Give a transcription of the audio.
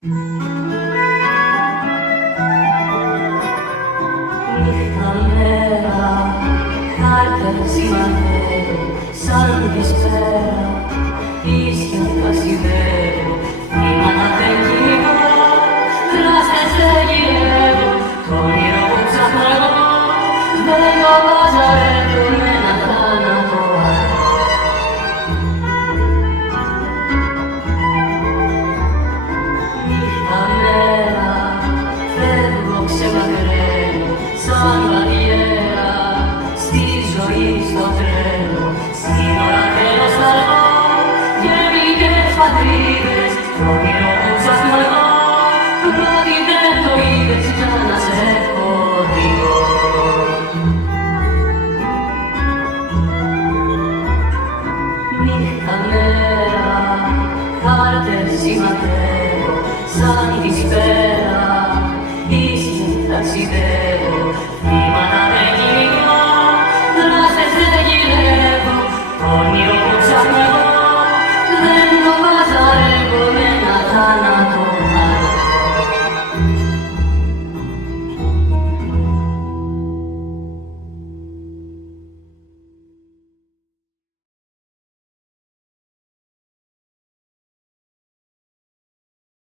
Νύχτα μέρα, χάρτες σημαδεύω, σαν της πέρα, ίσια ταξιδεύω, θύματα δεν κοιμώ, δράστες δεν γυρεύω, το όνειρο που ψάχνω εγώ, δεν το παζαρεύω με ένα θάνατο αργό. Νύχτα μέρα, φεύγω ξεμακραίνω, σαν βαριέρα, στη ζωή στο τρένο, σύνορα τέλος σταργώ, γεμικές πατρίδες, το όνειρο που ψάχνω εγώ, πρώτη δεν το είδες για να σε έχω δικό. Νύχτα μέρα, χάρτες σημαδεύω, σαν της πέρα, ίσια ταξιδεύω,